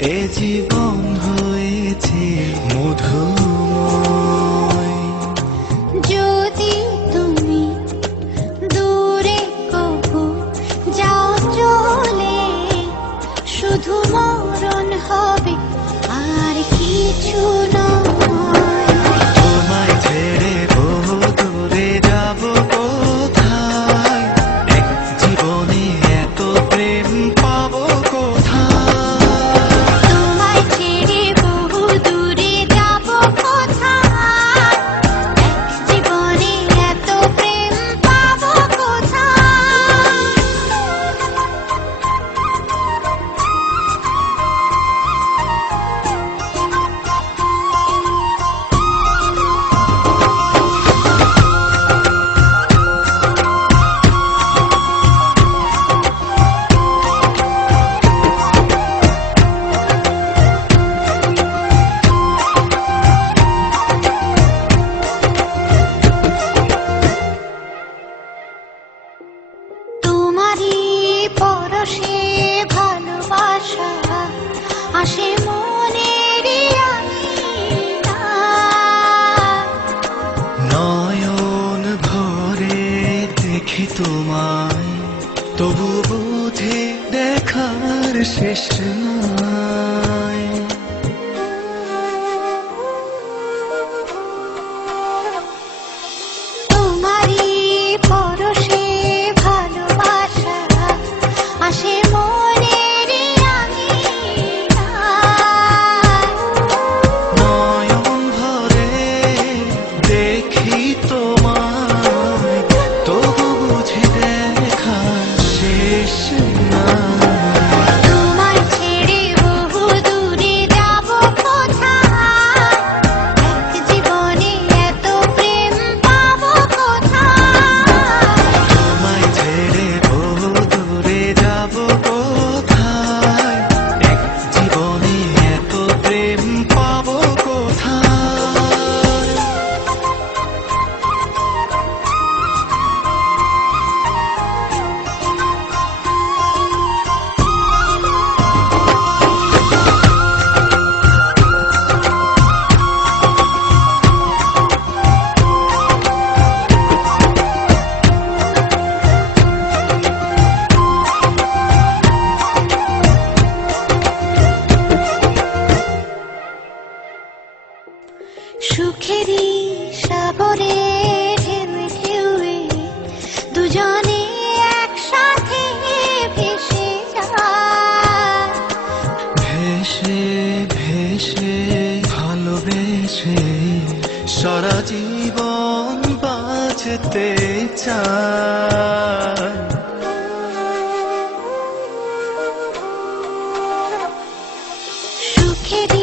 এ জীবন হয়েছে মধুময়। যদি তুমি দূরে কবু যাও চলে, শুধু মরণ হবে আর কিছু নয়। তোমায় ছেড়ে বহু দূরে যাব কোথায়, এক জীবনে এত প্রেম পাবো কোথায়। তোমায় ছেড়ে বহু দূরে যাব কোথায়, এক জীবনে এত প্রেম পাবো কোথায়। তোমারই পরশে ভালোবাসা আসে মনের নয়ন ভরে দেখি তোমায়, তবু বুঝি দেখার শেষ নাই। তোমারই পরশে ভালোবাসা আসে মনের নয়ন ভরে দেখি তোমায়, তবু বুঝি দেখার শেষ নাই। তোমায় ছেড়ে বহু দূরে যাব কোথায়, এক জীবনে এত প্রেম পাবো কোথায়। তোমায় ছেড়ে বহু দূরে যাব কোথায়, এক জীবনে এত প্রেম পাবো কোথায়। সুখেরই সাগরে ঢেউয়ে ঢেউয়ে দুজনে একসাথে ভেসে যায়। ভেসে ভেসে ভালোবেসে সারা জীবন বাঁচতে চাই। সুখেরই